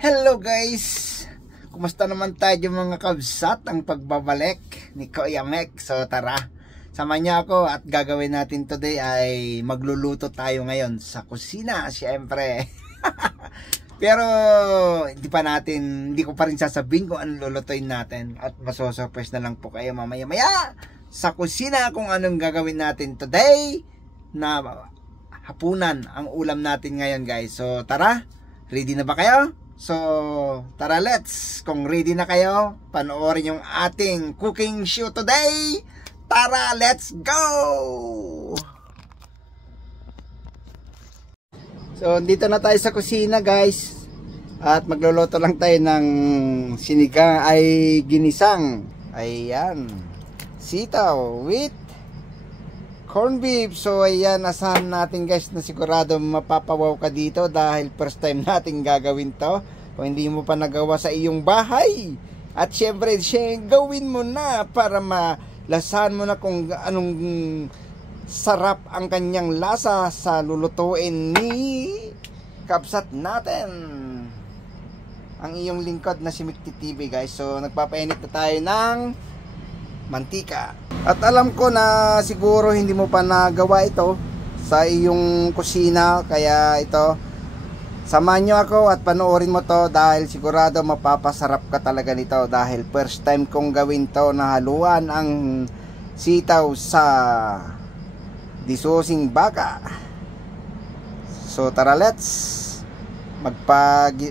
Hello guys! Kumusta naman tayo mga kabsat? Ang pagbabalik ni Kuya Mek. So tara, samahan niyo ako at gagawin natin today ay magluluto tayo ngayon sa kusina, syempre. Pero hindi ko pa rin sasabihin kung anong lulutuin natin at masosurprise na lang po kayo mamaya-maya sa kusina kung anong gagawin natin today na hapunan ang ulam natin ngayon guys. So tara, ready na ba kayo? So, tara let's! Kung ready na kayo, panoorin yung ating cooking show today! Tara, let's go! So, dito na tayo sa kusina guys. At magluluto lang tayo ng sinigang ay ginisang. Ayan. Sitaw with corn beef. So ayan, asahan natin guys na sigurado mapapawaw ka dito dahil first time natin gagawin to. Kung hindi mo pa nagawa sa iyong bahay, at syempre gawin mo na para malasahan mo na kung anong sarap ang kanyang lasa sa lulutuin ni kabsat natin, ang iyong lingkod na si Mikti TV guys. So nagpapainit na tayo ng mantika. At alam ko na siguro hindi mo pa nagawa ito sa iyong kusina, kaya ito, samahan nyo ako at panoorin mo to dahil sigurado mapapasarap ka talaga nito dahil first time kong gawin to na haluan ang sitaw sa disusing baka. So tara let's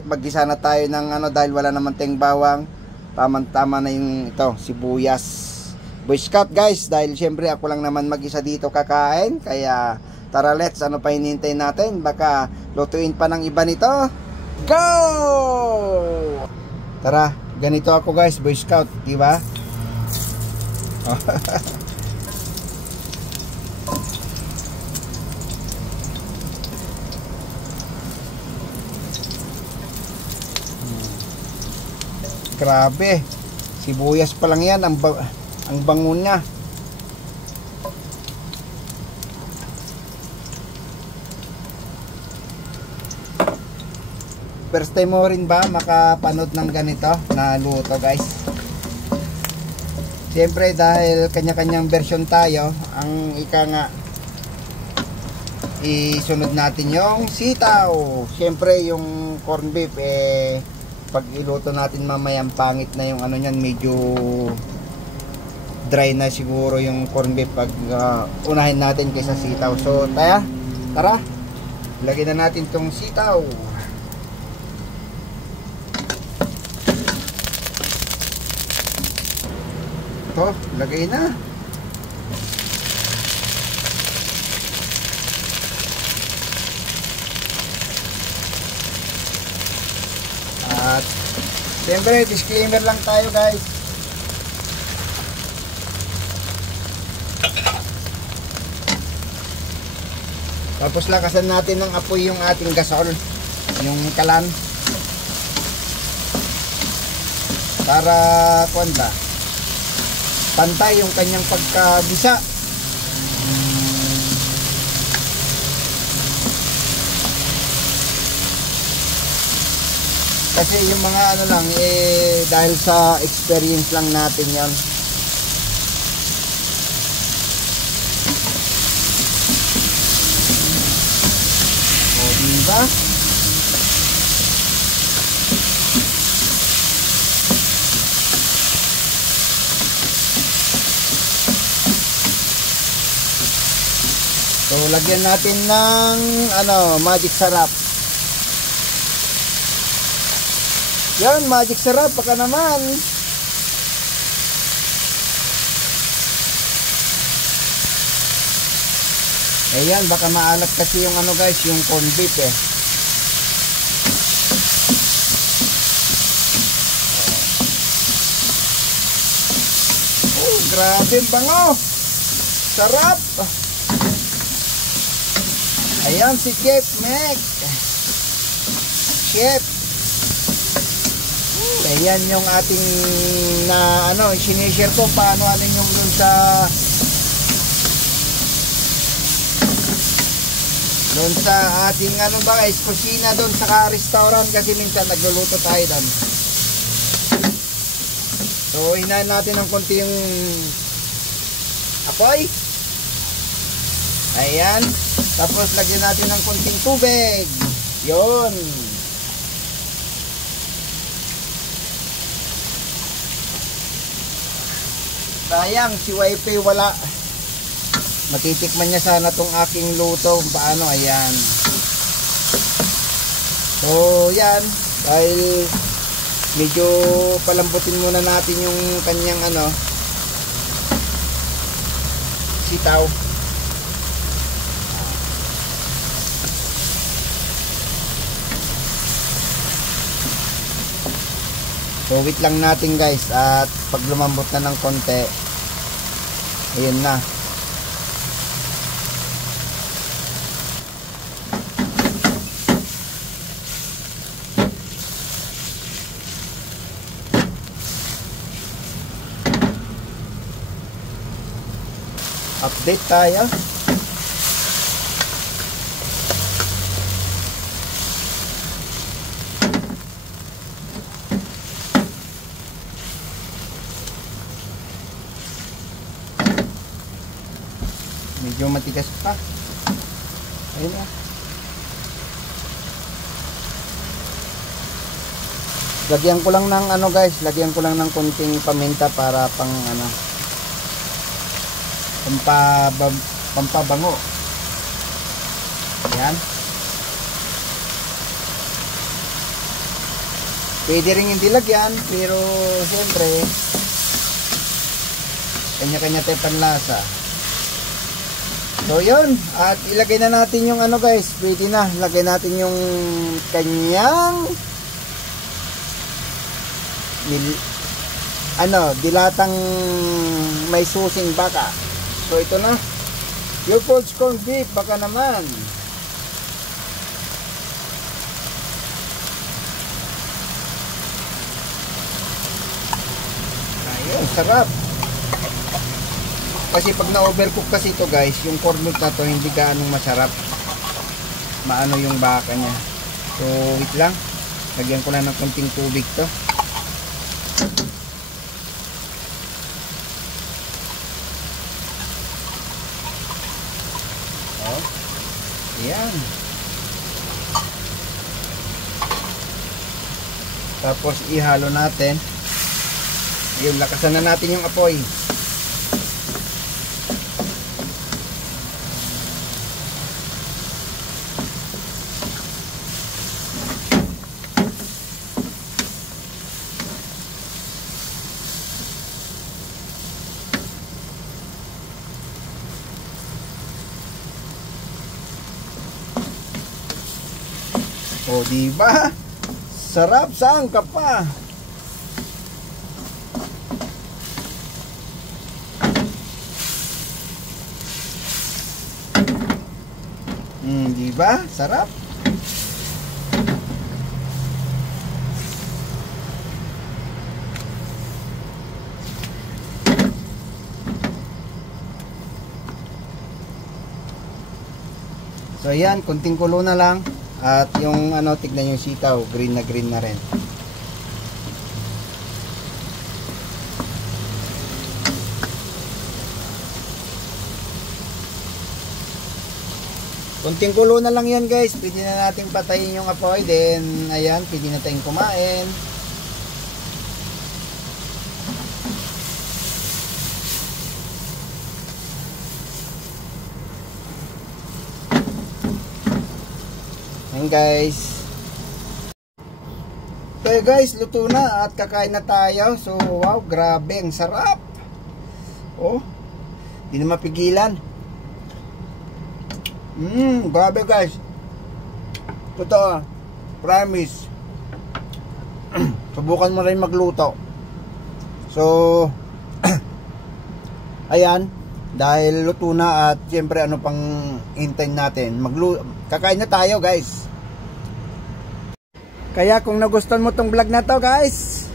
maggisa na tayo ng dahil wala naman tayong bawang, tamang-tama na yung sibuyas. Boy Scout guys, dahil syempre ako lang naman mag-isa dito kakain, kaya tara let's, ano pa hinihintay natin? Baka lutuin pa ng iba nito. Go! Tara, ganito ako guys, Boy Scout, di ba? Grabe, sibuyas pa lang yan, ang bango niya. First time mo rin ba makapanood ng ganito na luto guys? Siyempre dahil kanya-kanyang version tayo, ang ika nga isunod natin yung sitaw. Siyempre yung corn beef pag iluto natin mamaya pangit na yung niyan, medyo dry na siguro yung corn beef pag unahin natin kaysa sitaw. So tara, lagyan na natin tong sitaw. Ito, lagay na. At siyempre disclaimer lang tayo guys. Tapos lakasan natin ng apoy yung ating gasol, yung kalan, para pantay yung kanyang pagkabisa. Kasi yung mga lang dahil sa experience lang natin yan. Diba? So lagyan natin ng magic sarap. Yan, magic sarap baka naman. Ayan, baka maalat kasi yung guys, yung corn beef Oh, grabe bango. Sarap. Ayan si Chef Mek. Chef. Ayan yung ating sinishare ko paano yung dun sa doon sa ating ano ba guys, kusina doon sa restaurant, kasi minsan nagluluto tayo doon. So hinahin natin ng konti yung apoy. Ayan. Tapos lagyan natin ng konting tubig. Yun. Sayang si wifi wala. Matitikman niya sana tong aking luto kung paano. Ayan. So yan, dahil medyo palambutin muna natin yung kanyang ano, sitaw. So wait lang natin guys, at pag lumambot na ng konti, ayun na. Update tayo. Medyo matigas pa. Ayun na. Lagyan ko lang ng ano guys, lagyan ko lang ng konting paminta para pang ano, pampabango. Yan. Pwede rin hindi lagyan, pero siyempre kanya-kanya tayo panlasa. So yun, at ilagay na natin yung ano guys, pwede na, ilagay natin yung kanyang dilatang may susing baka. So ito na, your Pulse corned beef, baka naman. Ayun, sarap. Kasi pag na-overcook kasi ito guys, yung corn beef na to hindi gaanong masarap. Maano yung baka niya. So wait lang, lagyan ko lang ng konting tubig to. Oh, ayan. Tapos ihalo natin. Yun, lakasan na natin yung apoy. O, diba? Sarap, saan ka pa? Diba? Sarap. So, ayan, kunting kulo na lang. At yung ano, tignan yung sitaw, green na rin. Kunting kulo na lang yan guys. Pwede na nating patayin yung apoy. Then, ayan, pwede na tayong kumain. Ayan guys. Okay guys, luto na at kakain na tayo. So, wow, grabe, ang sarap. Oh, hindi na mapigilan. Grabe guys. Totoo, promise. Subukan mo rin magluto. So, ayan, dahil luto na at siyempre ano pang hintayin natin, kakain na tayo guys. Kaya kung nagustuhan mo tong vlog na to guys,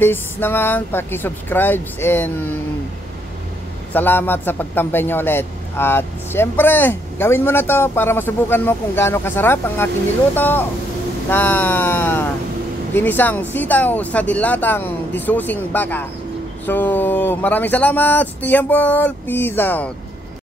please naman paki-subscribe and salamat sa pagtambay nyo ulit. At syempre, gawin mo na to para masubukan mo kung gaano kasarap ang aking niluto na ginisang sitaw sa dilatang disusing baka. So, maraming salamat. Stay humble. Peace out.